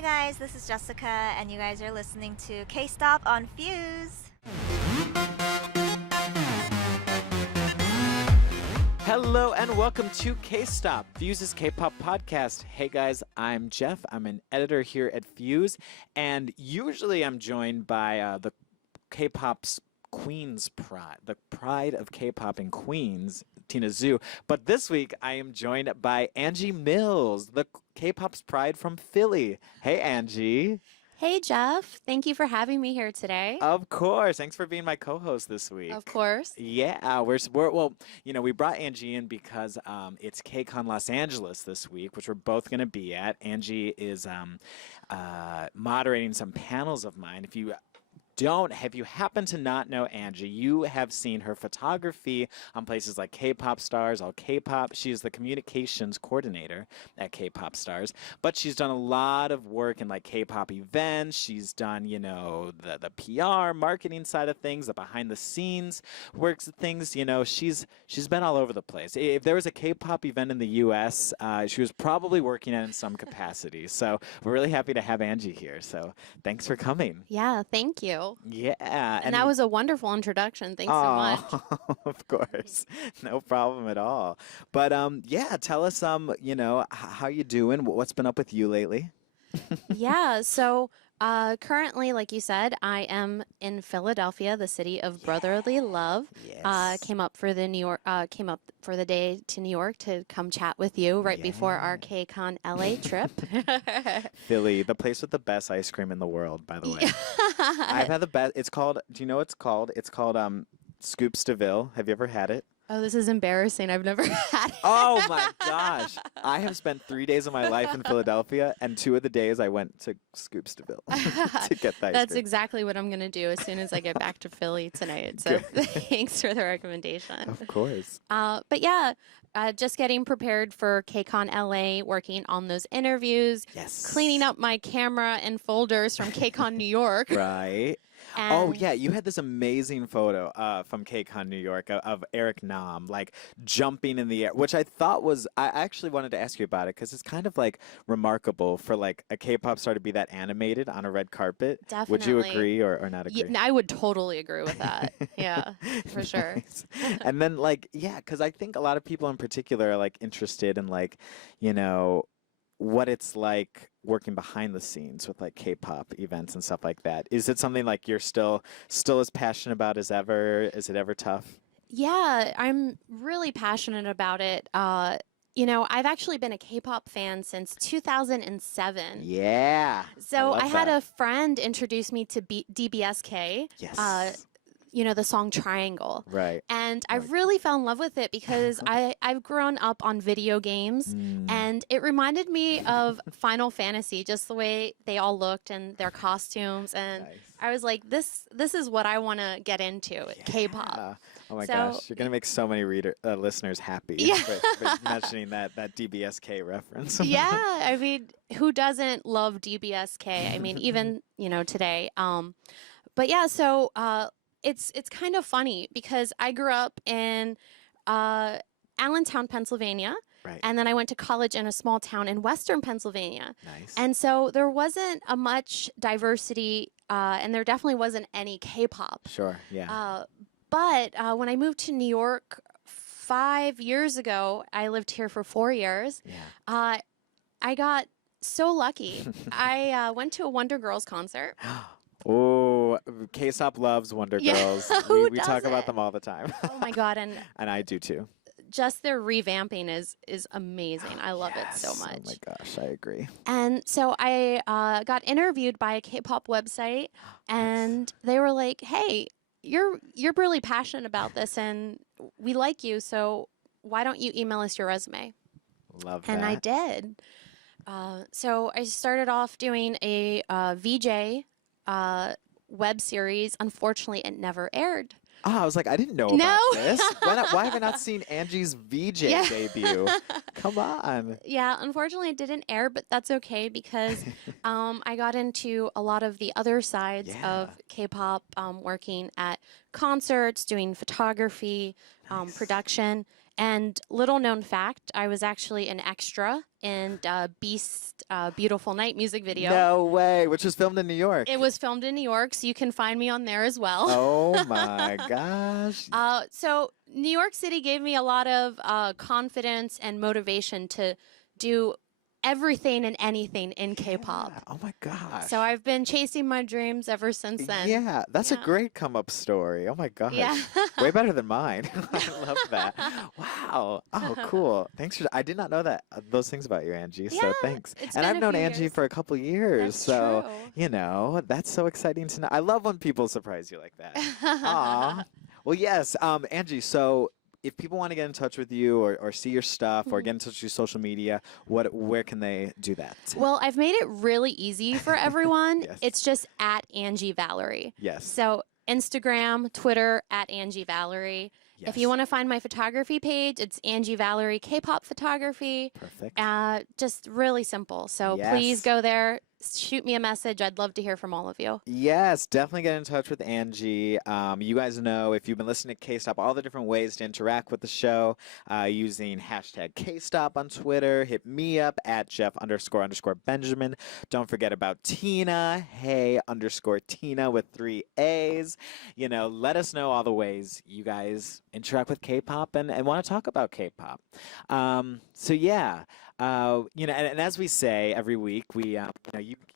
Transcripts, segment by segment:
Hey guys, this is Jessica, and you guys are listening to K-Stop on Fuse. Hello and welcome to K-Stop, Fuse's K-pop podcast. Hey guys, I'm Jeff. I'm an editor here at Fuse, and usually I'm joined by the K-pop's Queen's Pride, the pride of K-pop in Queens, Tina Zhu. But this week I am joined by Eunji Mills, the K-pop's pride from Philly. Hey Angie. Hey, Jeff. Thank you for having me here today. Of course. Thanks for being my co-host this week. Of course. Yeah, we brought Angie in because it's KCON Los Angeles this week, which we're both going to be at. Angie is moderating some panels of mine. If you happen to not know Angie, you have seen her photography on places like K-Pop Stars, All K-Pop. She's the communications coordinator at K-Pop Stars, but she's done a lot of work in like K-Pop events. She's done, the PR, marketing side of things, the behind the scenes works of things. She's been all over the place. If there was a K-Pop event in the US, she was probably working at it in some capacity. So we're really happy to have Angie here. So thanks for coming. Yeah, thank you. Yeah. And that was a wonderful introduction. Thanks so much. Of course. No problem at all. But tell us how you doing? What's been up with you lately? Yeah, so currently, like you said, I am in Philadelphia, the city of brotherly love. Yes. Came up for the day to New York to come chat with you right before our KCON LA trip. Philly, the place with the best ice cream in the world, by the way. I've had the best. It's called, do you know what it's called? It's called Scoops DeVille. Have you ever had it? Oh, this is embarrassing. I've never had it. Oh my gosh. I have spent 3 days of my life in Philadelphia, and 2 of the days I went to Scoops DeVille to get that. That's exactly what I'm going to do as soon as I get back to Philly tonight. So thanks for the recommendation. Of course. But yeah, just getting prepared for KCON LA, working on those interviews, cleaning up my camera and folders from KCON New York. Right. Oh, yeah. You had this amazing photo from KCON New York of Eric Nam, like jumping in the air, which I thought I actually wanted to ask you about it because it's kind of like remarkable for like a K-pop star to be that animated on a red carpet. Definitely. Would you agree or not agree? Yeah, I would totally agree with that. Yeah, for sure. Nice. And then because I think a lot of people in particular are like interested in what it's like working behind the scenes with like K-pop events and stuff like that. Is it something like you're still as passionate about as ever? Is it ever tough? Yeah, I'm really passionate about it. I've actually been a K-pop fan since 2007. Yeah. So I had a friend introduce me to DBSK. Yes. The song Triangle. Right. And I really fell in love with it because I've grown up on video games and it reminded me of Final Fantasy, just the way they all looked and their costumes. And I was like, this is what I want to get into, K-pop. Oh my gosh, you're going to make so many listeners happy with mentioning that DBSK reference. Yeah, I mean, who doesn't love DBSK? I mean, even, today. But yeah, so it's kind of funny because I grew up in Allentown, Pennsylvania. Right. And then I went to college in a small town in Western Pennsylvania. Nice. And so there wasn't a much diversity, and there definitely wasn't any K-pop. Sure, yeah. But when I moved to New York 5 years ago, I lived here for 4 years. Yeah. I got so lucky. I went to a Wonder Girls concert. Oh, K-Stop loves Wonder Girls. We talk about them all the time. Oh my God. And I do too. Just their revamping is amazing. I love it so much. Oh my gosh, I agree. And so I got interviewed by a K-pop website, and they were like, "Hey, you're really passionate about this, and we like you. So why don't you email us your resume?" Love that. And I did. So I started off doing a VJ web series. Unfortunately, it never aired. Oh, I was like, I didn't know about this. Why have I not seen Angie's VJ debut? Come on. Yeah, unfortunately, it didn't air, but that's okay because I got into a lot of the other sides of K-pop, working at concerts, doing photography, production. And little known fact, I was actually an extra in Beast Beautiful Night music video. No way, which was filmed in New York. It was filmed in New York, so you can find me on there as well. Oh my gosh. So New York City gave me a lot of confidence and motivation to do everything and anything in K-pop. Yeah. Oh my gosh. So I've been chasing my dreams ever since then. Yeah, that's a great come up story. Oh my gosh. Yeah. Way better than mine. I love that. Wow. Oh, cool. Thanks for I did not know that those things about you, Angie. So Yeah, thanks. it's And been I've a known few Angie years. for a couple years. That's so, true. that's so exciting to know. I love when people surprise you like that. Aw. Well, yes, Angie, so if people want to get in touch with you or see your stuff or get in touch with your social media, where can they do that? Well, I've made it really easy for everyone. Yes. It's just at Angie Valerie. Yes. So Instagram, Twitter, at Angie Valerie. If you Yes. want to find my photography page, it's Angie Valerie K-pop Photography. Perfect. Just really simple. So Yes. please go there, shoot me a message. I'd love to hear from all of you. Yes, definitely get in touch with Angie. You guys know if you've been listening to K-Stop, all the different ways to interact with the show using hashtag K-Stop on Twitter. Hit me up at Jeff__Benjamin. Don't forget about Tina, hey_Tina with 3 A's. Let us know all the ways you guys interact with K-pop and want to talk about K-pop. So yeah. And as we say every week, we,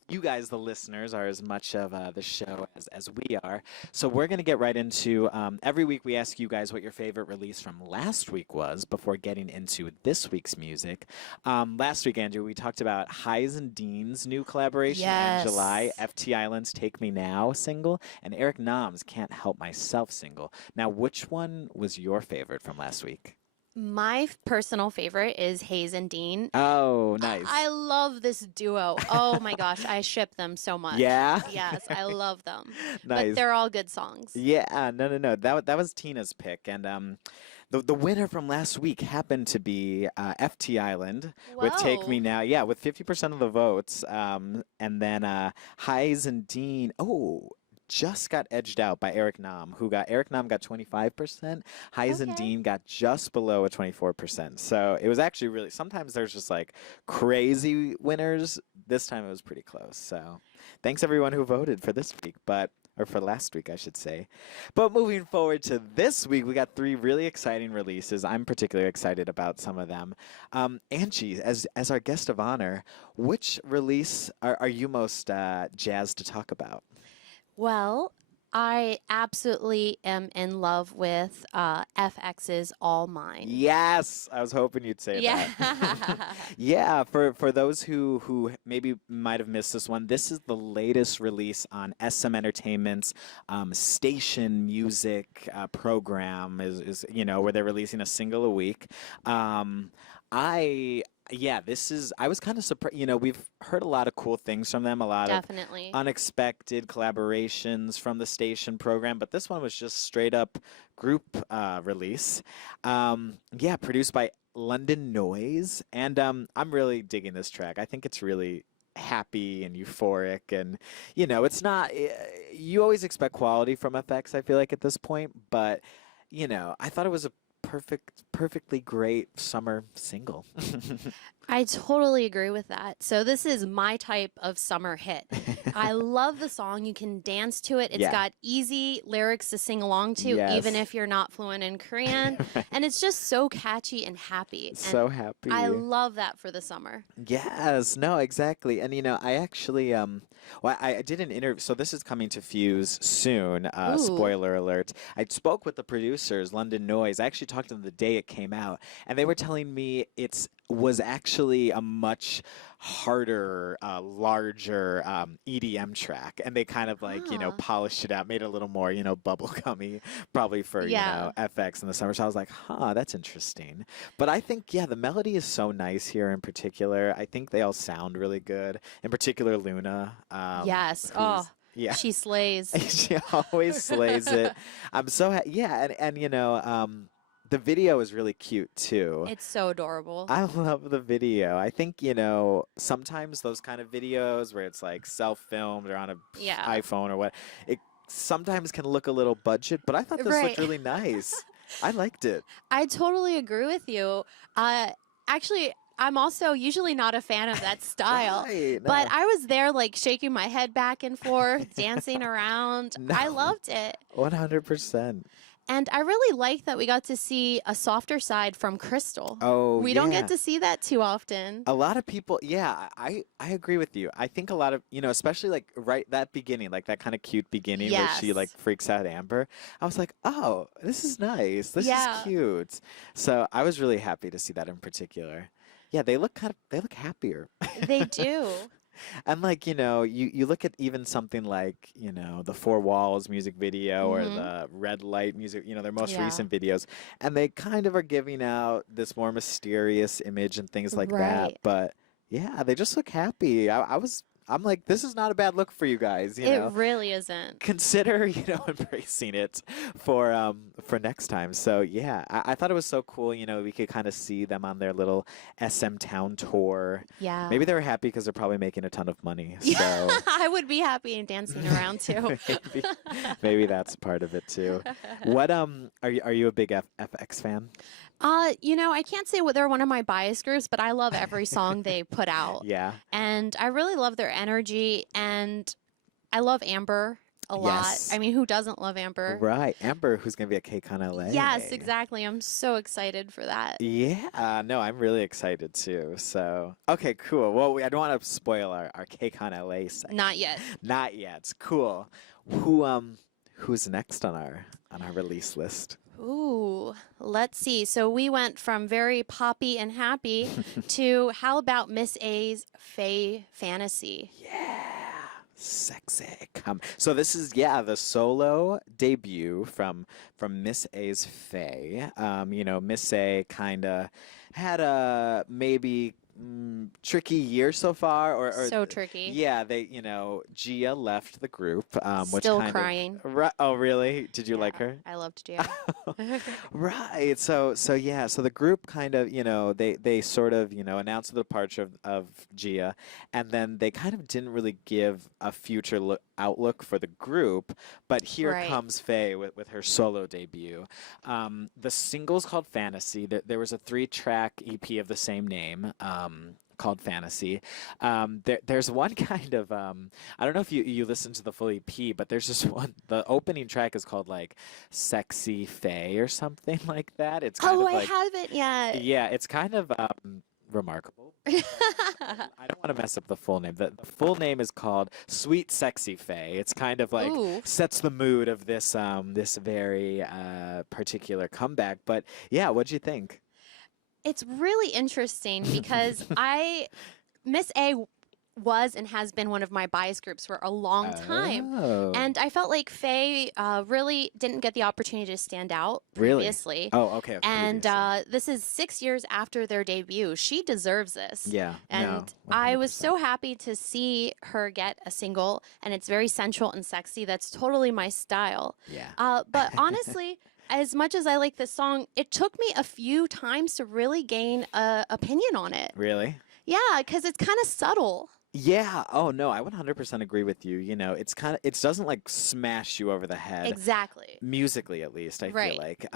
you guys, the listeners, are as much of the show as we are. So we're going to get right into, every week we ask you guys what your favorite release from last week was before getting into this week's music. Last week, Andrew, we talked about Highs and Dean's new collaboration in July, FT Island's Take Me Now single, and Eric Nam's Can't Help Myself single. Now, which one was your favorite from last week? My personal favorite is Hayes and Dean. Oh, nice. I love this duo. Oh my gosh, I ship them so much. Yeah? Yes, I love them. Nice. But they're all good songs. Yeah, no. That was Tina's pick, and the winner from last week happened to be FT Island with Take Me Whoa. Now. Yeah, with 50% of the votes, and then Highs and Dean. Oh. Just got edged out by Eric Nam, Eric Nam got 25%. Highs and Okay. Dean got just below a 24%. So it was actually really, sometimes there's just like crazy winners. This time it was pretty close. So thanks everyone who voted for this week, or for last week, I should say. But moving forward to this week, we got 3 really exciting releases. I'm particularly excited about some of them. Angie, as our guest of honor, which release are you most jazzed to talk about? Well, I absolutely am in love with FX's All Mine. Yes, I was hoping you'd say Yeah. that. Yeah, for those who maybe might have missed this one, this is the latest release on SM Entertainment's station music program is where they're releasing a single a week. I was kind of surprised. We've heard a lot of cool things from them, a lot of Definitely. unexpected collaborations from the station program, but this one was just straight up group release. Produced by London Noise, and I'm really digging this track. I think it's really happy and euphoric, and it's not. You always expect quality from FX, I feel like at this point, but I thought it was a perfectly great summer single. I totally agree with that. So this is my type of summer hit. I love the song. You can dance to it. It's Yeah. got easy lyrics to sing along to, even Yes. if you're not fluent in Korean. And it's just so catchy and happy. And So happy. I love that for the summer. Yes, no, exactly. And I actually I did an interview, so this is coming to Fuse soon. Ooh. Spoiler alert. I spoke with the producers, London Noise. I actually talked to them the day it came out, and they were telling me was actually a much harder, larger EDM track, and they kind of polished it out, made it a little more bubblegummy, probably for Yeah. FX in the summer. So I was like, that's interesting. But I think the melody is so nice here in particular. I think they all sound really good. In particular, Luna. Yes. who's- Oh, yeah. she slays. She always slays it. I'm so the video is really cute too. It's so adorable. I love the video. I think, sometimes those kind of videos where it's like self-filmed or on a Yeah. iPhone or what, it sometimes can look a little budget, but I thought this looked Right. really nice. I liked it. I totally agree with you. Actually, I'm also usually not a fan of that style, Right. but No. I was there like shaking my head back and forth, dancing around. No. I loved it. 100%. And I really like that we got to see a softer side from Crystal. Oh, We don't get yeah. to see that too often. A lot of people, yeah, I agree with you. I think a lot of, especially like right that beginning, like that kind of cute beginning where she like Yes. freaks out Amber. I was like, "Oh, this is nice. This is Yeah, cute." So, I was really happy to see that in particular. Yeah, they look happier. they do. And like, you look at even something like, the Four Walls music video or Hmm. the Red Light music, their most Yeah. recent videos, and they kind of are giving out this more mysterious image and things like that. Right. But yeah, they just look happy. I'm like, this is not a bad look for you guys, It really isn't. consider embracing it for next time. So yeah, I thought it was so cool. We could kind of see them on their little SM Town tour. Yeah. Maybe they were happy because they're probably making a ton of money. Yeah, So I would be happy and dancing around too. maybe, maybe that's part of it too. What are you a big FX fan? I can't say they're one of my bias groups, but I love every song they put out. Yeah. And I really love their energy, and I love Amber a lot. Yes. I mean, who doesn't love Amber? Right. Amber, who's gonna be at KCON LA. Yes, exactly. I'm so excited for that. Yeah, no, I'm really excited too. So, okay, cool. Well, I don't want to spoil our KCON LA segment. Not yet. Not yet. Cool. Who's next on our release list? Ooh, let's see. So we went from very poppy and happy to how about Miss A's Fei Fantasy? Yeah. Sexy. Come. So this is the solo debut from Miss A's Fei. Miss A kind of had a maybe tricky year so far, or So tricky. yeah, Gia left the group, which Still kind crying. Oh, really? Did you like Yeah, her? I loved Gia. Right. So yeah. So the group kind of, they sort of, announced the departure of Gia, and then they kind of didn't really give a future outlook for the group. But here Right. comes Faye with her solo debut. The single's called Fantasy. There was a 3-track EP of the same name. Called Fantasy. There's one kind of I don't know if you listened to the full EP, but there's just one. The opening track is called like Sexy Faye or something like that. It's kind Oh, of I like haven't yet. yeah, it's kind of remarkable. I don't want to mess up the full name. The full name is called Sweet Sexy Faye. It's kind of like Ooh. sets the mood of this this very particular comeback. But yeah, what'd you think? It's really interesting because Miss A was and has been one of my bias groups for a long time. Oh. And I felt like Faye really didn't get the opportunity to stand out Really? previously. Oh, okay. And previously. this is 6 years after their debut. She deserves this. Yeah. And no, I was 100%. so happy to see her get a single, and it's very sensual and sexy. That's totally my style. Yeah. But honestly, as much as I like this song, it took me a few times to really gain an opinion on it. Really? Yeah, because it's kind of subtle. Yeah. Oh no, I 100% agree with you. It doesn't like smash you over the head. Exactly. Musically, at least, I Right. feel like.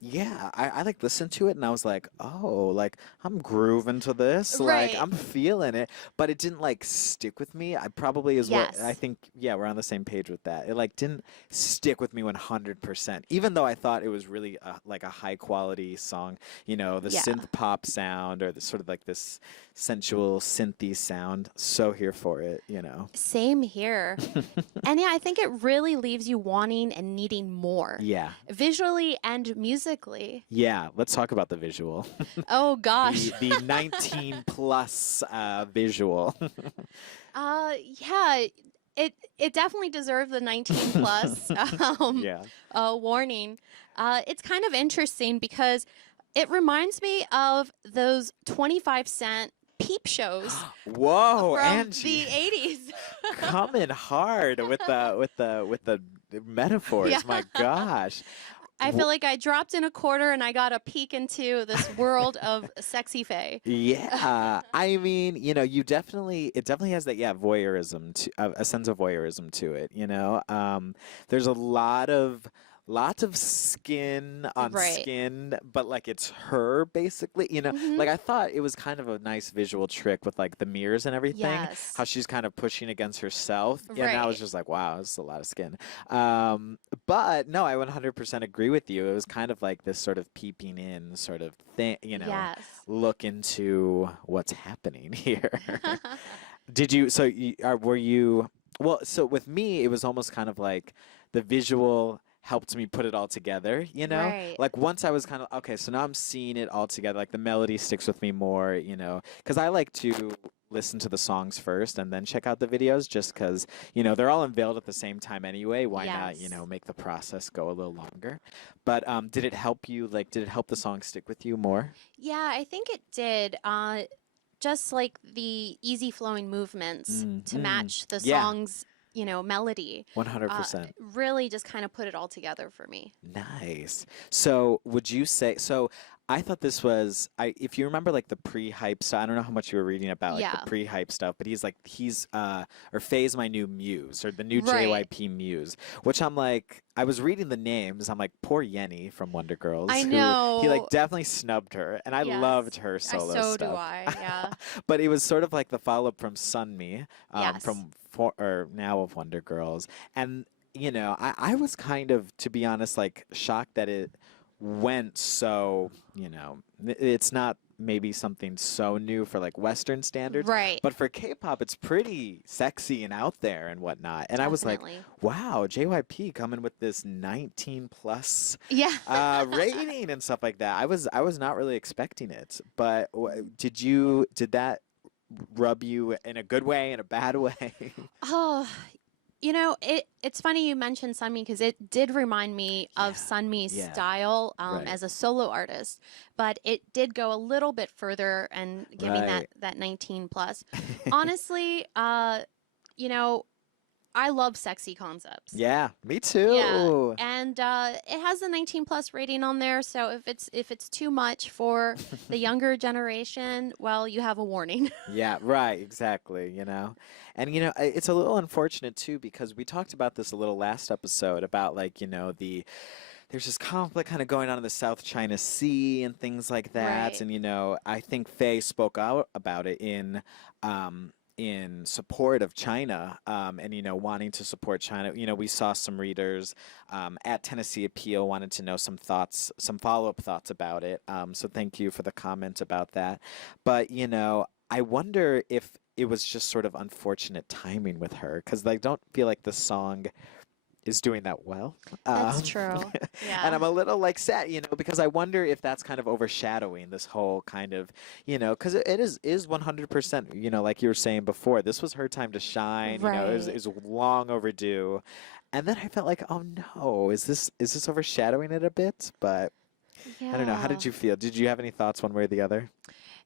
Yeah, I like listened to it and I was like, oh, like I'm grooving to this. Like Right. I'm feeling it, but it didn't like stick with me. I probably is what Yes. I think. Yeah, we're on the same page with that. It like didn't stick with me 100%, even though I thought it was really like a high quality song. The Yeah. synth pop sound or the sort of like this sensual synthy sound. So here for it. Same here. And yeah, I think it really leaves you wanting and needing more, Yeah. visually and musically. Yeah, let's talk about the visual. Oh gosh. The 19 plus visual. Yeah, it definitely deserved the 19 plus Yeah. warning. It's kind of interesting because it reminds me of those 25-cent peep shows Whoa, from Angie, the 80s. coming hard with the metaphors. Yeah. My gosh. I feel like I dropped in a quarter and I got a peek into this world of sexy Faye. Yeah, I mean, it definitely has that, voyeurism, a sense of voyeurism to it. There's a lot of lots of skin on Right. skin, but like it's her basically, Hmm. like I thought it was kind of a nice visual trick with like the mirrors and everything, how Yes. she's kind of pushing against herself. And I was Right. just like, wow, this is a lot of skin. Um, but no, I 100% agree with you. It was kind of like this sort of peeping in sort of thing, Yes. look into what's happening here. Did you, so were you, well, so with me, it was almost kind of like the visual helped me put it all together, you know? Right. Like once I was kind of, okay, so now I'm seeing it all together. Like the melody sticks with me more, because I like to listen to the songs first and then check out the videos just because, they're all unveiled at the same time anyway. Why not, Yes. make the process go a little longer? But did it help you, like, did it help the song stick with you more? Yeah, I think it did. Just like the easy flowing movements Mm, to mm. match the Yeah, song's, melody, 100%. really just kind of put it all together for me. Nice. So, would you say so? I thought this was if you remember like the pre-hype stuff, I don't know how much you were reading about like the Yeah. pre-hype stuff, but or Faye's my new muse or the new Right. JYP muse, which I'm like I was reading the names, I'm like poor Yenny from Wonder I Girls who he like know. definitely snubbed her and I loved Yes. her I solo so do stuff. I. Yeah. But it was sort of like the follow-up from Sunmi, Yes. from for or now of Wonder Girls. And I was kind of, to be honest, like shocked that it went so, it's not maybe something so new for like Western standards, Right. but for K-pop, it's pretty sexy and out there and whatnot. And I was like, Definitely. wow, JYP coming with this 19 plus Yeah. rating and stuff like that. I was not really expecting it, but did that rub you in a good way, in a bad way? Oh, it's funny you mentioned Sunmi because it did remind me of Yeah, Sunmi's yeah, style right, as a solo artist, but it did go a little bit further and giving that right. that 19 plus. Honestly, you know, I love sexy concepts. Yeah, me Yeah, too. and it has a 19 plus rating on there, so if it's too much for the younger generation, well, you have a warning. Yeah, right, exactly, And it's a little unfortunate too because we talked about this a little last episode about like, there's this conflict kind of going on in the South China Sea and things like that. Right. And I think Faye spoke out about it in support of China, and wanting to support China. We saw some readers at Tennessee Appeal wanted to know some thoughts, some follow-up thoughts about it. So thank you for the comment about that. But I wonder if it was just sort of unfortunate timing with her because I don't feel like the song is doing that well. That's Um, true. and Yeah. I'm a little like sad, because I wonder if that's kind of overshadowing this whole kind of, because it is 100%, like you were saying before, this was her time to shine, it Right. was long overdue. And then I felt like, oh no, is this overshadowing it a bit? But I don't know. How Yeah. did you feel? Did you have any thoughts one way or the other?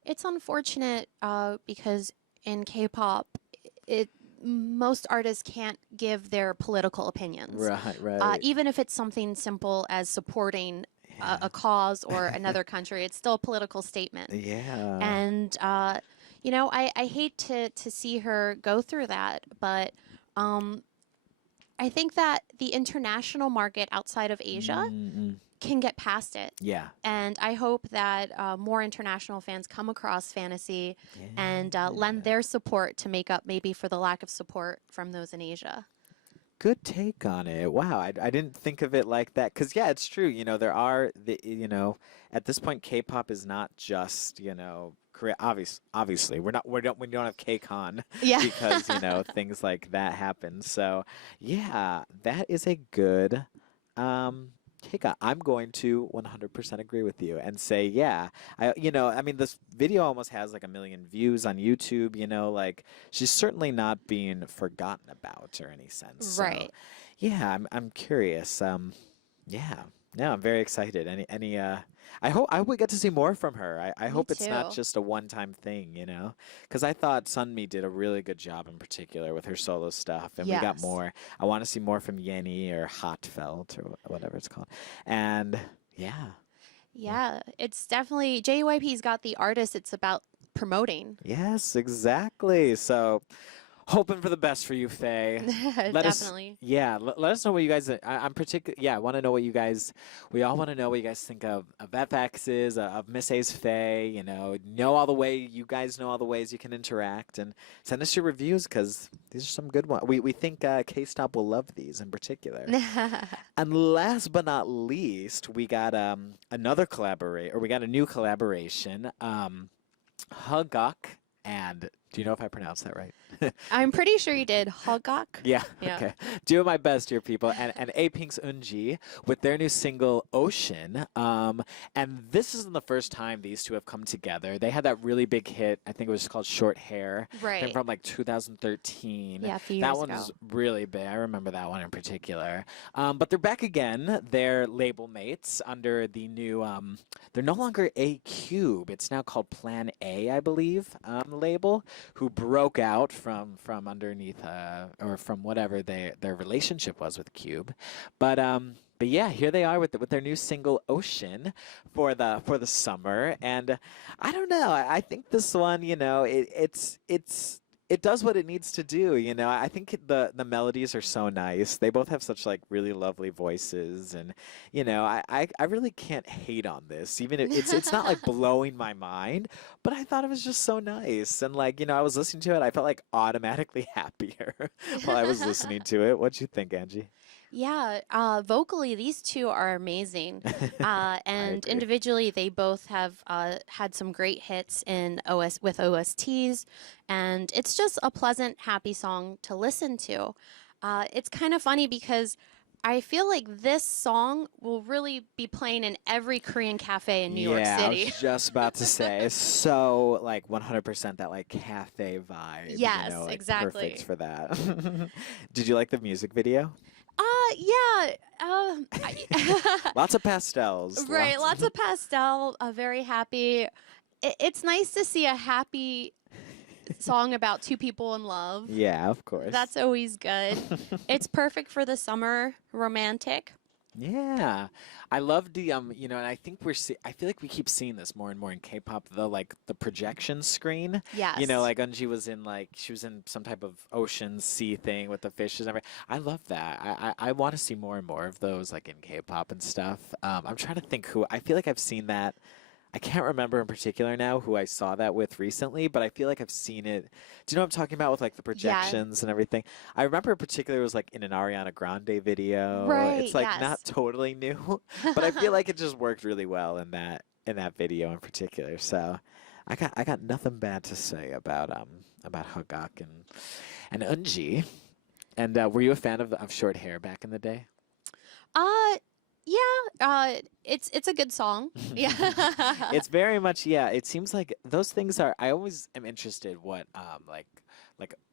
It's unfortunate because in K-pop, it most artists can't give their political opinions, Right, right. even if it's something simple as supporting Yeah. a cause or another country. It's still a political statement, Yeah. and I hate to see her go through that, but um, I think that the international market outside of Asia Mm-mm. can get past it. Yeah. And I hope that more international fans come across Fantasy and lend Yeah. their support to make up maybe for the lack of support from those in Asia. Good take on it. Wow, I didn't think of it like that. Because, yeah, it's true. There are, at this point, K-pop is not just, Korea. Obviously, we don't have KCON Yeah. because, things like that happen. So, yeah, that is a good take on. I'm going to 100% agree with you and say, yeah, I mean, this video almost has like 1 million views on YouTube, like she's certainly not being forgotten about or any sense. So, Right. yeah, I'm curious. Yeah, yeah, I'm very excited. I hope we get to see more from her. I Me hope it's not too. just a one-time thing, because I thought Sunmi did a really good job in particular with her solo stuff, and we got Yes. more. I want to see more from Yenny or Hotfelt or whatever it's called. And yeah, yeah. Yeah. It's definitely JYP's got the artist it's about promoting. Yes, exactly. So hoping for the best for you, Faye. Let us, Definitely. yeah, let us know what you guys. I'm particular. Yeah, I want to know what you guys. We all want to know what you guys think of FX's, of Miss A's Faye. Know all the way. You guys know all the ways you can interact, and send us your reviews because these are some good ones. We think K-Stop will love these in particular. And last but not least, we got another collaborate, or we got a new collaboration. Hugok and do you know if I pronounced that right? I'm pretty sure you did. Hogok? Yeah, Yeah. okay. Doing my best here, people. And A Pink's Eunji with their new single Ocean. And this isn't the first time these two have come together. They had that really big hit. I think it was called Short Hair. Right. Came from like 2013. Yeah, a few that years one ago. was really big. I remember that one in particular. But they're back again. They're label mates under the new. They're no longer A Cube. It's now called Plan A, I believe. The label, who broke out from underneath or from whatever their relationship was with Cube, but yeah, here they are with their new single Ocean for the summer, and I don't know. I think this one, it does what it needs to do. I think the melodies are so nice. They both have such like really lovely voices, and I really can't hate on this. Even if it's not like blowing my mind, but I thought it was just so nice. And like I was listening to it, I felt like automatically happier while I was listening to it. What'd you think, Angie? Yeah, vocally, these two are amazing. And agree. individually, they both have had some great hits with OSTs, and it's just a pleasant, happy song to listen to. It's kind of funny because I feel like this song will really be playing in every Korean cafe in New York Yeah, I City. was just about to say, it's so like 100% that like cafe vibe. Yes, Like, exactly. perfect for that. Did you like the music video? Yeah. Lots of pastels. Right, lots of pastel, very happy. It's nice to see a happy song about two people in love. Yeah, of course. That's always good. It's perfect for the summer, romantic. Yeah, I love the and I think I feel like we keep seeing this more and more in K-pop, like the projection screen. Yes. Like Eunji was she was in some type of ocean sea thing with the fishes and everything. I love that. I want to see more and more of those like in K-pop and stuff. I'm trying to think I feel like I've seen that. I can't remember in particular now who I saw that with recently, but I feel like I've seen it. Do you know what I'm talking about with like the projections and everything? I remember in particular it was like in an Ariana Grande video. Right, It's like yes. not totally new, but I feel like it just worked really well in that video in particular. So I got nothing bad to say about Hagak and Eunji. And were you a fan of short hair back in the day? Yeah, it's a good song. Yeah. It's very much, yeah. It seems like those things are. I always am interested what like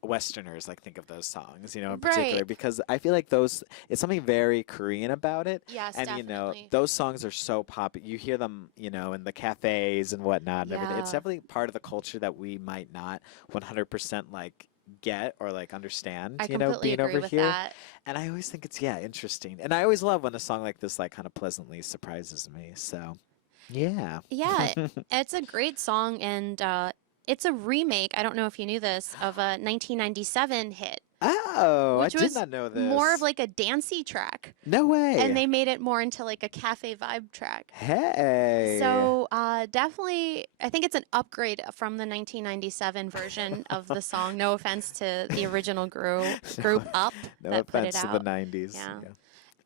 Westerners like think of those songs, in particular, Right. because I feel like it's something very Korean about it. Yes, And definitely. those songs are so popular. You hear them, in the cafes and whatnot and everything. It's Yeah. definitely part of the culture that we might not 100% like get or like understand, I completely being agree over with here. that. And I always think it's interesting. And I always love when a song like this like kind of pleasantly surprises me. So, yeah. Yeah, it's a great song, and it's a remake. I don't know if you knew this, of a 1997 hit, Oh, I which did was not know this. more of like a dancey track, No way. and they made it more into like a cafe vibe track. Hey. So definitely, I think it's an upgrade from the 1997 version of the song. No offense to the original group Up No that put it offense to the out. 90s. Yeah.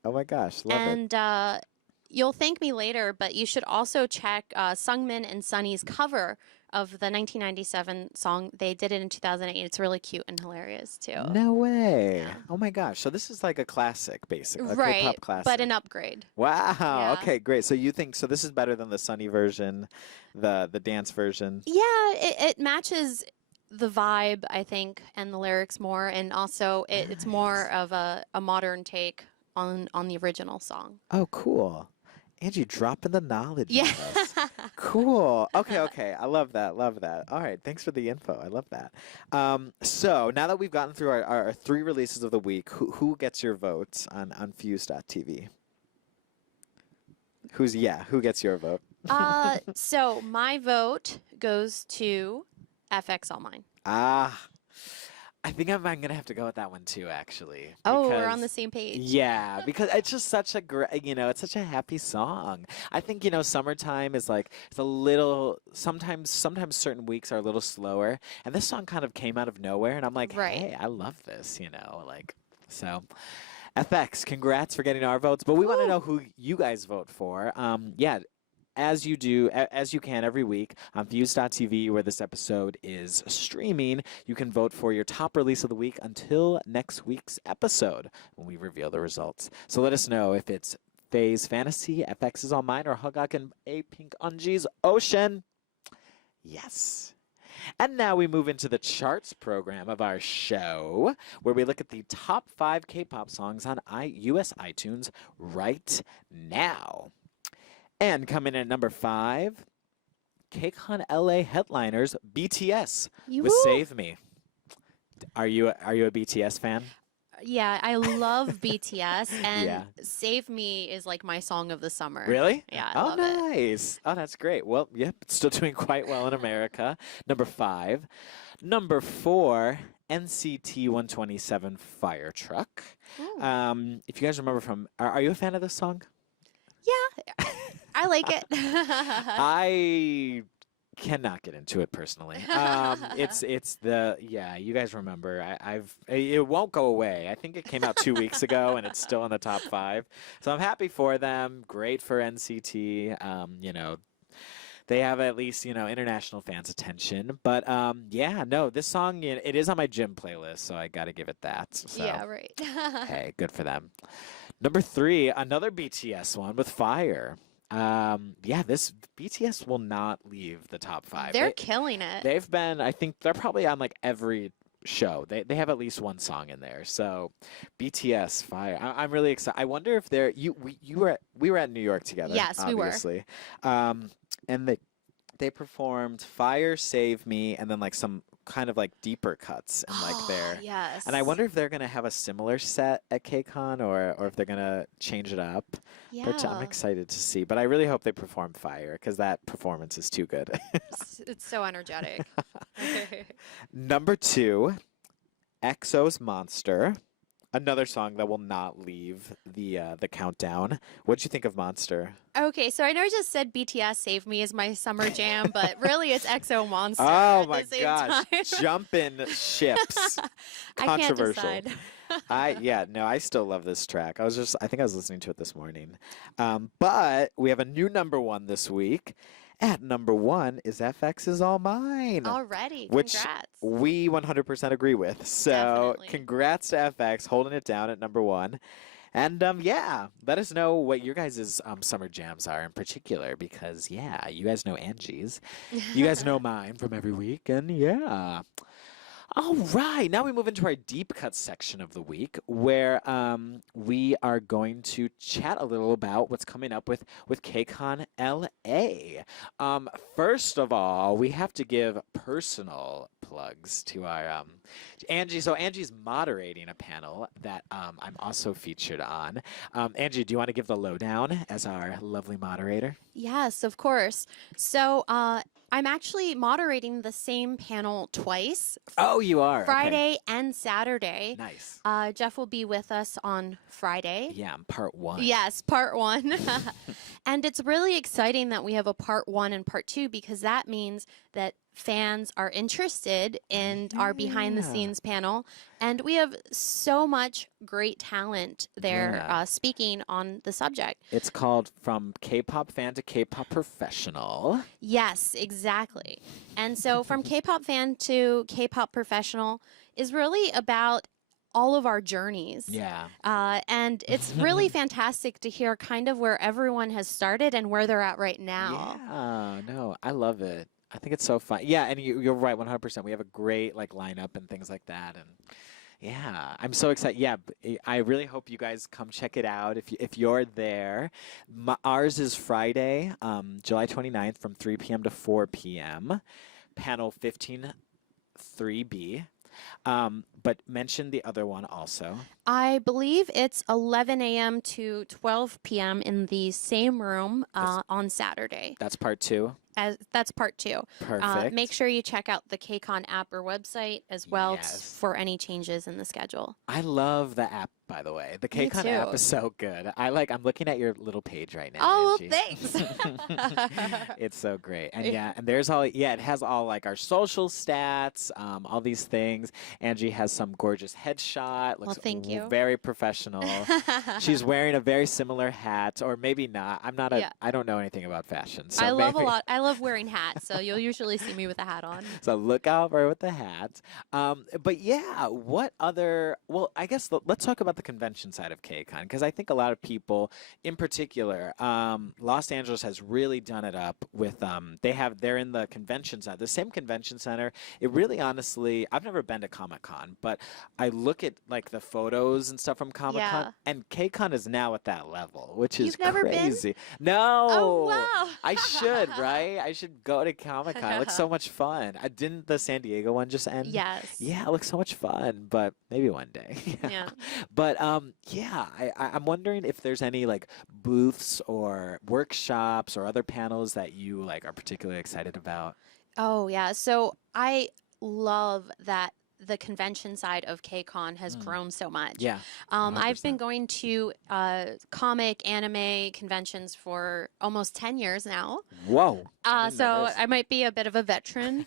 Oh my gosh, love it. And you'll thank me later, but you should also check Sungmin and Sunny's cover of the 1997 song. They did it in 2008. It's really cute and hilarious too. No way. Yeah. Oh my gosh. So this is like a classic, basically. A Right, K-pop classic. but an upgrade. Wow. Yeah. Okay, great. So you think this is better than the Sunny version, the dance version? Yeah, it matches the vibe, I think, and the lyrics more, and also it's more of a modern take on the original song. Oh, cool. Angie, dropping the knowledge on Yeah. us. Cool. Okay. I love that. All right. Thanks for the info. I love that. So now that we've gotten through our 3 releases of the week, who gets your votes on Fuse.tv? Who gets your vote? So my vote goes to FX All Mine. Ah, I think I'm gonna have to go with that one too, actually. Oh, we're on the Because same page. yeah, because it's just such a great, it's such a happy song. I think, summertime is like it's a little sometimes certain weeks are a little slower, and this song kind of came out of nowhere, and I'm like, Right. hey, I love this, like so. FX, congrats for getting our votes, but we want to Woo. know who you guys vote for. Yeah, as you can every week on Fuse.tv, where this episode is streaming, you can vote for your top release of the week until next week's episode when we reveal the results. So let us know if it's Fei's Fantasy, FX's All Mine, or Hugak and A Pink Eunji's Ocean. Yes. And now we move into the charts program of our show, where we look at the top 5 K-pop songs on US iTunes right now. And coming in at number 5, KCON LA headliners BTS with Woo. "Save Me." Are you a BTS fan? Yeah, I love BTS, and Yeah. Save Me is like my song of the summer. Really? Yeah, I Oh, love it. nice. Oh, that's great. Well, yep, it's still doing quite well in America. Number 5. Number 4, NCT 127 Fire Truck. Ooh. If you guys remember are you a fan of this song? Yeah, I like it. I cannot get into it personally. You guys remember. It won't go away. I think it came out 2 weeks ago and it's still in the top 5. So I'm happy for them. Great for NCT. They have at least, international fans' attention. But yeah, no, this song, it is on my gym playlist, so I got to give it that. So Yeah, right. hey, good for them. Number 3, another BTS one with Fire. Yeah, this BTS will not leave the top 5. They're killing it. They've been, I think they're probably on like every show. They have at least one song in there. So BTS Fire. I'm really excited. I wonder if we were at New York together. Yes, we were. Obviously. And they performed Fire, Save Me, and then like some kind of like deeper cuts and like there. Yes. And I wonder if they're gonna have a similar set at KCON or if they're gonna change it up. Yeah. But I'm excited to see. But I really hope they perform Fire because that performance is too good. It's so energetic. Number 2, EXO's Monster. Another song that will not leave the countdown. What'd you think of Monster? Okay, so I know I just said BTS Save Me is my summer jam, but really it's EXO Monster Oh at my the same gosh. time. Jumping ships. I can't Controversial. decide. I still love this track. I think I was listening to it this morning. But we have a new number 1 this week. At number 1 is FX's All Mine. Already, Which congrats. we 100% agree with. So Definitely. congrats to FX holding it down at number 1. And yeah, let us know what your guys' summer jams are in particular because yeah, you guys know Angie's. You guys know mine from every week and yeah. All right, now we move into our deep cut section of the week, where we are going to chat a little about what's coming up with KCON LA. First of all, we have to give personal plugs to our Angie. So Angie's moderating a panel that I'm also featured on. Angie, do you want to give the lowdown as our lovely moderator? Yes, of course. So I'm actually moderating the same panel twice. Oh, you are. Friday and Saturday. Nice. Jeff will be with us on Friday. Yeah, part 1. Yes, part 1. And it's really exciting that we have a part 1 and part 2 because that means that fans are interested in our behind the scenes panel. And we have so much great talent there speaking on the subject. It's called From K-Pop Fan to K-Pop Professional. Yes, exactly. And so from K-pop fan to K-pop professional is really about all of our journeys. Yeah. And it's really fantastic to hear kind of where everyone has started and where they're at right now. Yeah, no, I love it. I think it's so fun. Yeah, and you're right, 100%. We have a great like lineup and things like that, and yeah, I'm so excited. Yeah, I really hope you guys come check it out if you're there. Ours is Friday, July 29th from 3 p.m. to 4 p.m. Panel 15-3B. But mention the other one also. I believe it's 11 a.m. to 12 p.m. in the same room on Saturday. That's part 2? that's part 2. Perfect. Make sure you check out the KCON app or website as well Yes. for any changes in the schedule. I love the app, by the way. The Me KCON too. app is so good. I'm looking at your little page right now. Oh, Eunji. thanks. It's so great. And and there's all, it has all like our social stats, all these things. Angie has some gorgeous headshot. Looks thank you. very professional. She's wearing a very similar hat, or maybe not. I don't know anything about fashion. So I love wearing hats, so you'll usually see me with a hat on. So look out for her with the hat. But yeah, what other? Well, I guess let's talk about the convention side of KCON, because I think a lot of people, in particular, Los Angeles has really done it up with. They're in the convention center, the same convention center. It really, honestly, I've never been to Comic-Con, but I look at like the photos and stuff from Comic-Con, and KCON is now at that level, which is You've never crazy. been? No. Oh wow! I should, right? I should go to Comic-Con. It looks so much fun. Didn't the San Diego one just end? Yes. Yeah, it looks so much fun, but maybe one day. Yeah. But yeah, I'm wondering if there's any like booths or workshops or other panels that you like are particularly excited about. Oh yeah. So I love that the convention side of KCON has grown so much. Yeah. I've been 100%. going to comic anime conventions for almost 10 years now. Whoa. I didn't know So this. I might be a bit of a veteran.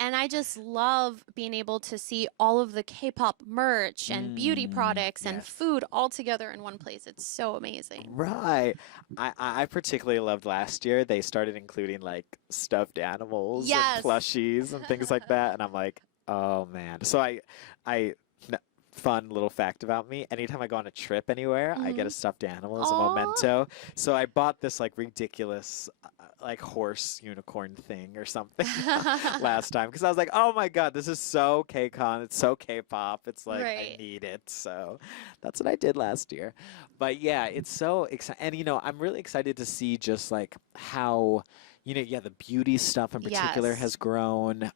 And I just love being able to see all of the K-pop merch and beauty products and yes. food all together in one place. It's so amazing. Right. I particularly loved last year. They started including like stuffed animals Yes. and plushies and things like that. And I'm like, oh man. So fun little fact about me. Anytime I go on a trip anywhere, I get a stuffed animal as a Aw. memento. So I bought this like ridiculous like horse unicorn thing or something last time because I was like, oh my God, this is so KCON. It's so K-pop. It's like I Right. need it. So that's what I did last year. But yeah, it's so exciting. And I'm really excited to see just like how the beauty stuff in particular Yes. has grown,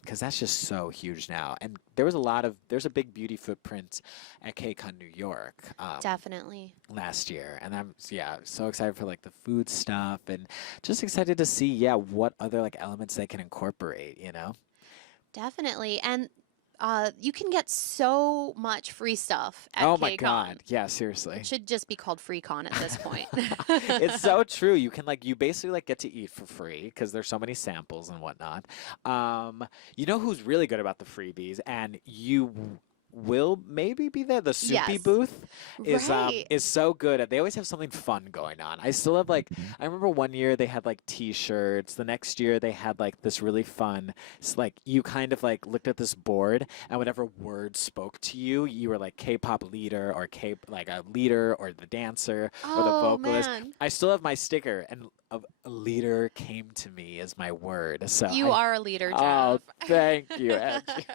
because that's just so huge now. And there's a big beauty footprint at KCON New York Definitely. last year. And I'm so excited for like the food stuff and just excited to see, what other like elements they can incorporate, Definitely. And you can get so much free stuff at Oh KCON. my God. Yeah, seriously. It should just be called FreeCon at this point. It's so true. You can you basically like get to eat for free because there's so many samples and whatnot. You know who's really good about the freebies, and you will maybe be there. The Soupy Yes. booth Right. is so good. They always have something fun going on. I still have like I remember one year they had like T-shirts. The next year they had like this really fun. It's like you kind of like looked at this board and whatever word spoke to you, you were like K-pop leader or like a leader or the dancer or the Oh, vocalist. man. I still have my sticker and a leader came to me as my word. So You are a leader, Jeff. Oh, thank you, Angie.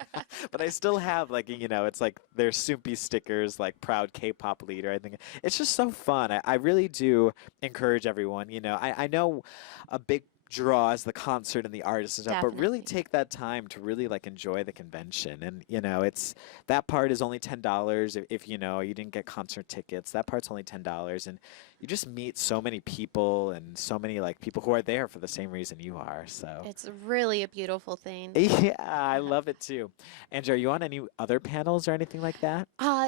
But I still have like it's like there's Soupy stickers like proud K-pop leader. I think it's just so fun. I really do encourage everyone. I know a big draw is the concert and the artists and stuff, but really Definitely. take that time to really like enjoy the convention. And it's that part is only $10 if you didn't get concert tickets. That part's only $10, and you just meet so many people and so many like people who are there for the same reason you are. So It's really a beautiful thing. yeah, I love it too. Andrew, are you on any other panels or anything like that?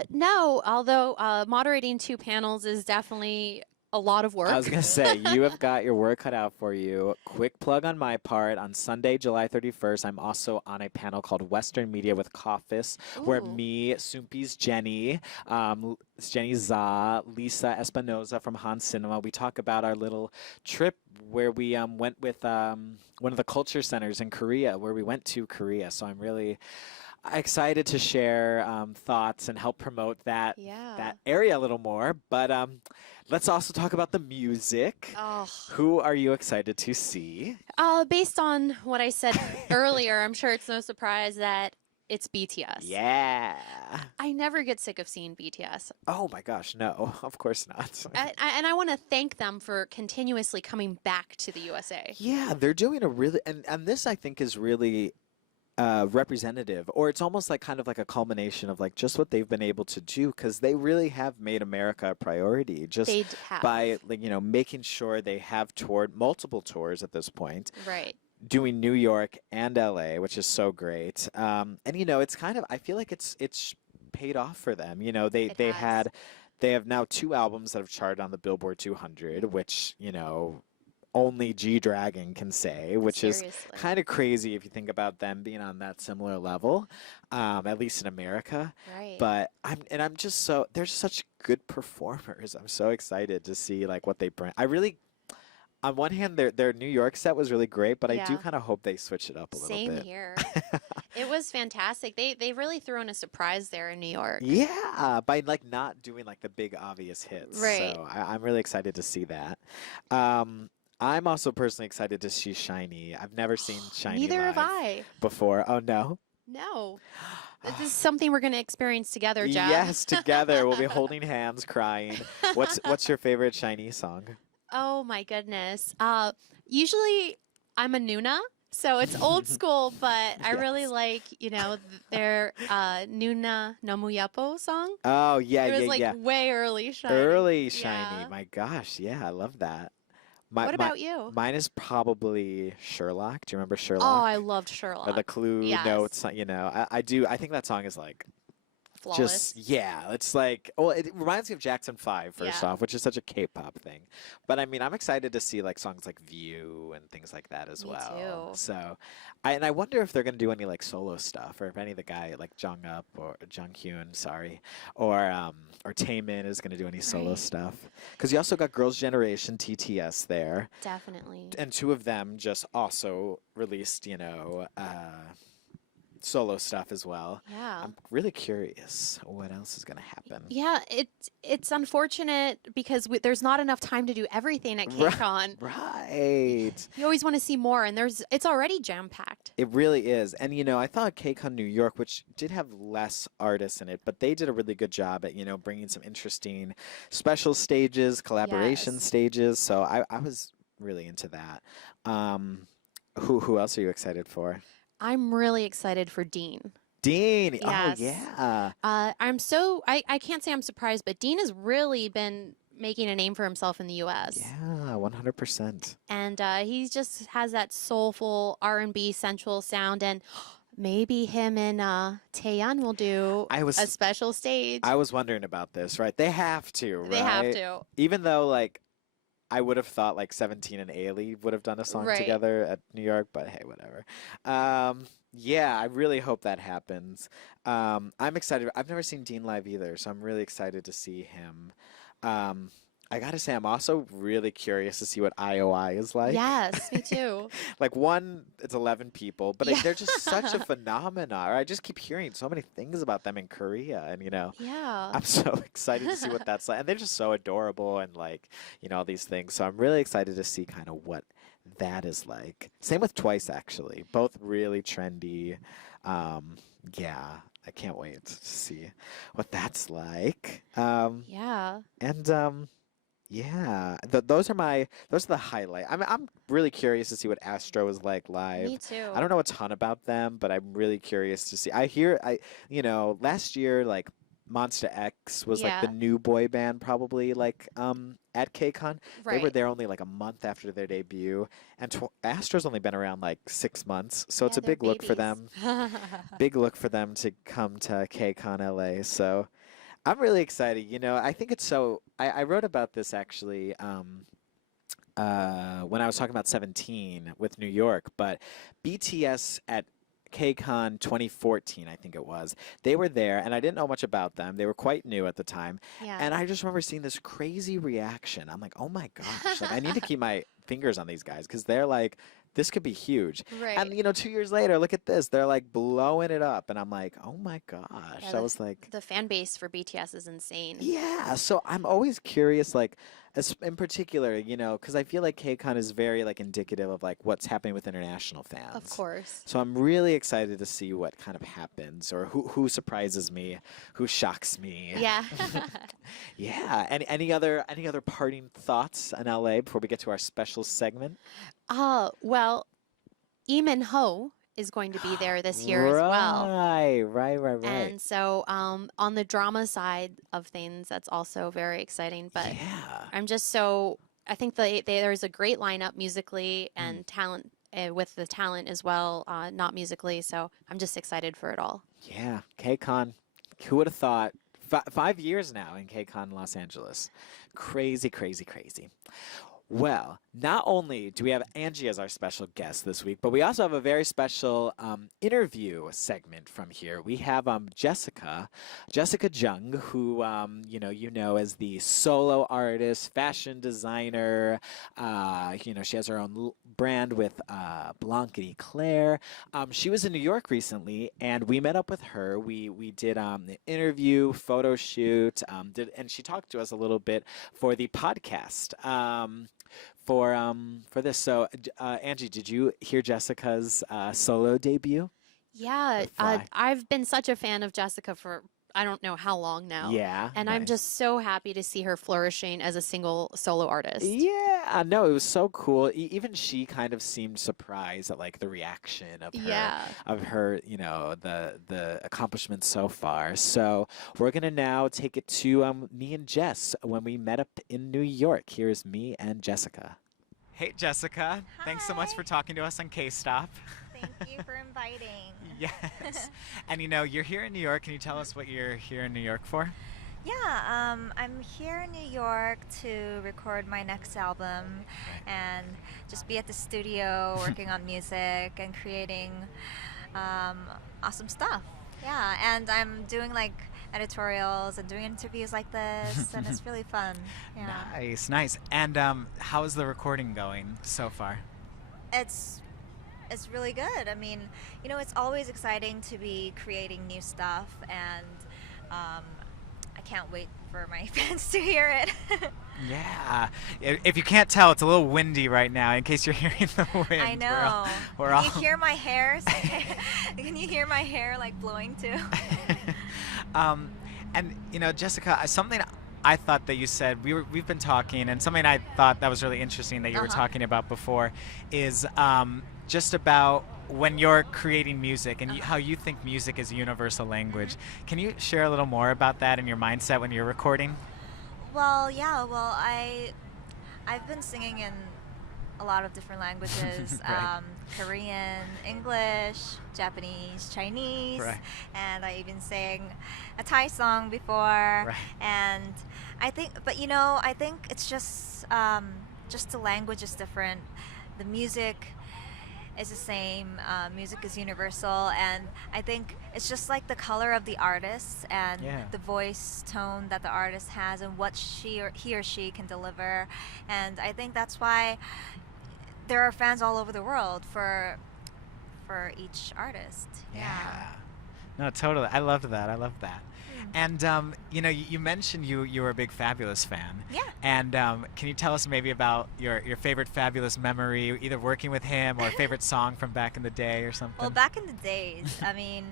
No, although moderating 2 panels is definitely a lot of work. I was going to say, you have got your work cut out for you. Quick plug on my part. On Sunday, July 31st, I'm also on a panel called Western Media with Coffis, where Ooh. me, Soupy's Jenny, Jenny Za, Lisa Espinoza from Han Cinema, we talk about our little trip where we went with one of the culture centers in Korea, where we went to Korea. So I'm really excited to share thoughts and help promote that area a little more. But let's also talk about the music. Oh. Who are you excited to see? Based on what I said earlier, I'm sure it's no surprise that it's BTS. Yeah. I never get sick of seeing BTS. Oh my gosh, no, of course not. And I want to thank them for continuously coming back to the USA. Yeah, they're doing a really, and this I think is really representative, or it's almost like kind of like a culmination of like just what they've been able to do because they really have made America a priority just Have. by like making sure they have toured multiple tours at this point, Right. doing New York and LA, which is so great. And it's kind of I feel like it's paid off for them. They has. they have now two albums that have charted on the Billboard 200, which only G Dragon can say, which is Seriously. kind of crazy if you think about them being on that similar level, at least in America. Right. But I'm just they're such good performers. I'm so excited to see like what they bring. On one hand, their New York set was really great, but I do Yeah. kind of hope they switch it up a little Same bit. here. It was fantastic. They really threw in a surprise there in New York. Yeah, by like not doing like the big obvious hits. Right. So I'm really excited to see that. I'm also personally excited to see Shiny. I've never seen Shiny Neither live have I. before. Oh no. No. This is something we're going to experience together, Jeff. Yes, together we'll be holding hands, crying. What's your favorite Shiny song? Oh my goodness. Usually I'm a Nuna, so it's old school, but I really Yes. like, their Nuna no Muyapo song. Oh yeah, It was yeah, like yeah. way early Shiny. Early Shiny. Yeah. My gosh, yeah, I love that. What about you? Mine is probably Sherlock. Do you remember Oh, Sherlock? I loved Or Sherlock. the clue Yes. notes, I do. I think that song is like Flawless. it's like, well, it reminds me of Jackson 5 first Yeah. off, which is such a K-pop thing. But I mean, I'm excited to see like songs like View and things like that as Me well. too. So, I wonder if they're going to do any like solo stuff, or if any of the guy like Jung Up or Jung Hyun, sorry, or Taemin is going to do any solo Right. stuff. Because you also got Girls' Generation TTS there, Definitely. and two of them just also released, solo stuff as well. Yeah. I'm really curious what else is going to happen. Yeah, it's unfortunate because there's not enough time to do everything at Right. KCON. Right. You always want to see more, and it's already jam packed. It really is. And, I thought KCON New York, which did have less artists in it, but they did a really good job at, bringing some interesting special stages, collaboration Yes. stages. So I was really into that. Who else are you excited for? I'm really excited for Dean. Dean. Yes. Oh, yeah. I can't say I'm surprised, but Dean has really been making a name for himself in the U.S. Yeah, 100%. And he just has that soulful R&B sensual sound, and maybe him and Taeyeon will do a special stage. I was wondering about this, right? They have to, right? They have to. Even though, like, I would have thought like 17 and Ailey would have done a song Right. together at New York, but hey, whatever. Yeah, I really hope that happens. I'm excited. I've never seen Dean live either, so I'm really excited to see him. I gotta say, I'm also really curious to see what IOI is like. Yes, me too. Like it's 11 people, but Yeah. they're just such a phenomenon. I just keep hearing so many things about them in Korea, and Yeah. I'm so excited to see what that's like. And they're just so adorable and like, all these things. So I'm really excited to see kind of what that is like. Same with Twice, actually. Both really trendy. Yeah, I can't wait to see what that's like. Yeah. And yeah, those are the highlight. I'm really curious to see what Astro is like live. Me too. I don't know a ton about them, but I'm really curious to see. Last year, like Monster X was like the Yeah. new boy band probably like at KCON. They were Right. there only like a month after their debut, and Astro's only been around like 6 months, so it's Yeah, a big they're look for babies. them. Big look for them to come to KCON LA. So I'm really excited. I think it's so. I wrote about this actually when I was talking about 17 with New York, but BTS at KCON 2014, I think it was. They were there, and I didn't know much about them. They were quite new at the time, Yeah. and I just remember seeing this crazy reaction. I'm like, oh my gosh, like I need to keep my fingers on these guys because they're like, this could be huge. Right. And 2 years later, look at this. They're like blowing it up, and I'm like, oh my gosh. Yeah, I was like, the fan base for BTS is insane. yeah. So I'm always curious, like, in particular, because I feel like KCON is very like indicative of like what's happening with international fans. Of course. So I'm really excited to see what kind of happens, or who surprises me, who shocks me. Yeah. Yeah. Any other parting thoughts on LA before we get to our special segment? Well, Lee Min Ho is going to be there this year as well. Right. And so on the drama side of things, that's also very exciting. But Yeah. I'm just I think there's a great lineup musically and talent with the talent as well, not musically. So I'm just excited for it all. Yeah. KCON. Who would have thought? 5 years now in KCON Los Angeles. Crazy. Well, not only do we have Eunji as our special guest this week, but we also have a very special interview segment from here. We have Jessica Jung, who you know as the solo artist, fashion designer. She has her own brand with Blancety Claire. She was in New York recently, and we met up with her. We did an interview, photo shoot, and she talked to us a little bit for the podcast. For this. So, Eunji, did you hear Jessica's solo debut? Yeah, I've been such a fan of Jessica for I don't know how long now. Yeah. And I'm just so happy to see her flourishing as a single solo artist. Yeah, no, it was so cool. Even she kind of seemed surprised at like the reaction of her, the accomplishments so far. So we're gonna now take it to me and Jess when we met up in New York. Here's me and Jessica. Hey, Jessica. Hi. Thanks so much for talking to us on K-Stop. Thank you for inviting. Yes. And you're here in New York. Can you tell us what you're here in New York for? Yeah, I'm here in New York to record my next album and just be at the studio working on music and creating awesome stuff. Yeah, and I'm doing like editorials and doing interviews like this, and it's really fun. Yeah. Nice. And how's the recording going so far? It's really good. I mean, it's always exciting to be creating new stuff, and I can't wait for my fans to hear it. Yeah. If you can't tell, it's a little windy right now, in case you're hearing the wind. I know. Can you hear my hair? Can you hear my hair like blowing too? And Jessica, something I thought that you said, we've been talking, and something I thought that was really interesting that you were talking about before is just about when you're creating music and how you think music is a universal language. Can you share a little more about that and your mindset when you're recording? Well, yeah. Well, I've been singing in a lot of different languages. Right. Korean, English, Japanese, Chinese, and I even sang a Thai song before. Right. And I think it's just the language is different. The music is the same. Music is universal, and I think it's just like the color of the artist and the voice tone that the artist has and what he or she can deliver. And I think that's why there are fans all over the world for each artist. Yeah. No, totally. I loved that. And you mentioned you were a big Fabulous fan. Yeah. And can you tell us maybe about your favorite Fabulous memory, either working with him or a favorite song from back in the day or something? Well, back in the days, I mean,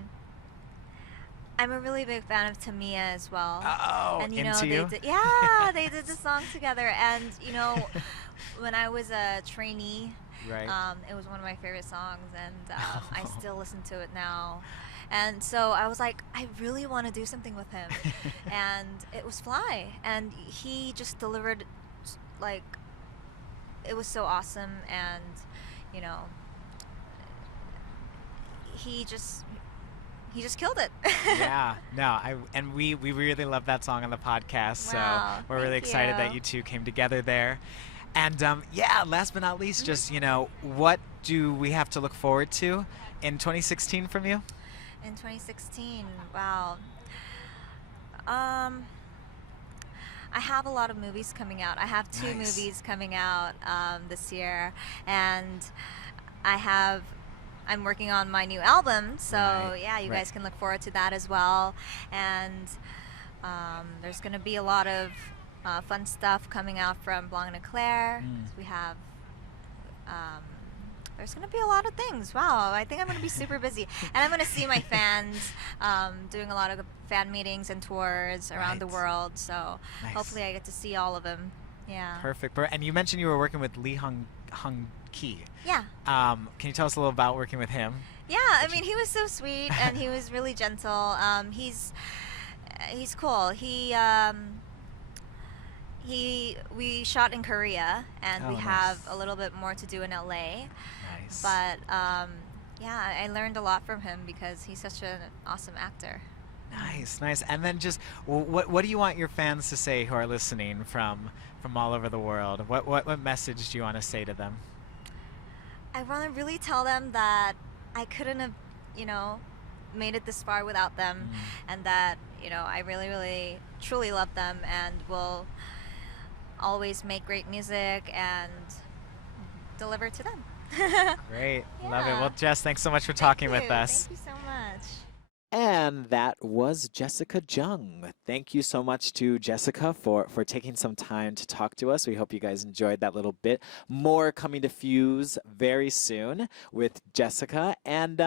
I'm a really big fan of Tamia as well. Oh, and Into You? They did the song together. And when I was a trainee, it was one of my favorite songs, and I still listen to it now. And so I was like, I really want to do something with him. And it was Fly. And he just delivered, like, it was so awesome. And, he just killed it. Yeah. No, we really love that song on the podcast. Wow, so we're really excited that you two came together there. And last but not least, just, what do we have to look forward to in 2016 from you? In 2016, wow. I have a lot of movies coming out. I have two movies coming out this year, and I'm working on my new album. So you guys can look forward to that as well. And there's going to be a lot of fun stuff coming out from Blancety Claire. We have. There's going to be a lot of things. Wow, I think I'm going to be super busy. And I'm going to see my fans doing a lot of fan meetings and tours around the world. So hopefully I get to see all of them. Yeah. Perfect. And you mentioned you were working with Lee Hung Ki. Yeah. Can you tell us a little about working with him? Yeah, I mean, he was so sweet and he was really gentle. He's cool. We shot in Korea and we Oh, have nice. a little bit more to do in LA. Nice. But yeah, I learned a lot from him because he's such an awesome actor. Nice, nice. And then just what do you want your fans to say who are listening from all over the world? What message do you want to say to them? I want to really tell them that I couldn't have, you know, made it this far without them, and that, you know, I really, really, truly love them and will always make great music and deliver to them. Great. Love it. Yeah. Well, Jess, thanks so much for talking Thank with you. us. Thank you so much. And that was Jessica Jung. Thank you so much to Jessica for taking some time to talk to us. We hope you guys enjoyed that little bit. More coming to Fuse very soon with Jessica. And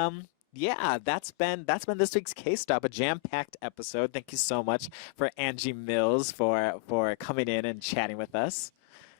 yeah, that's been this week's K-Stop, a jam-packed episode. Thank you so much for Angie Mills for coming in and chatting with us.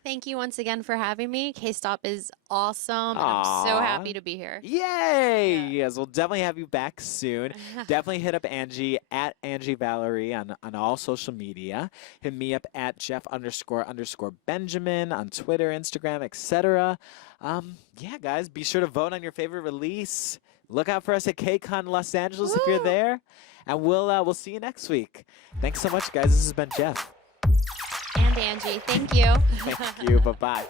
Thank you once again for having me. K-Stop is awesome, and I'm so Aw. happy to be here. Yay! Yeah. Yes, we'll definitely have you back soon. Definitely hit up Angie at Angie Valerie on all social media. Hit me up at Jeff__Benjamin on Twitter, Instagram, etc. Yeah, guys, be sure to vote on your favorite release. Look out for us at KCON Los Angeles if you're there, and we'll see you next week. Thanks so much, guys. This has been Jeff. And Angie, thank you. Thank you. Bye bye.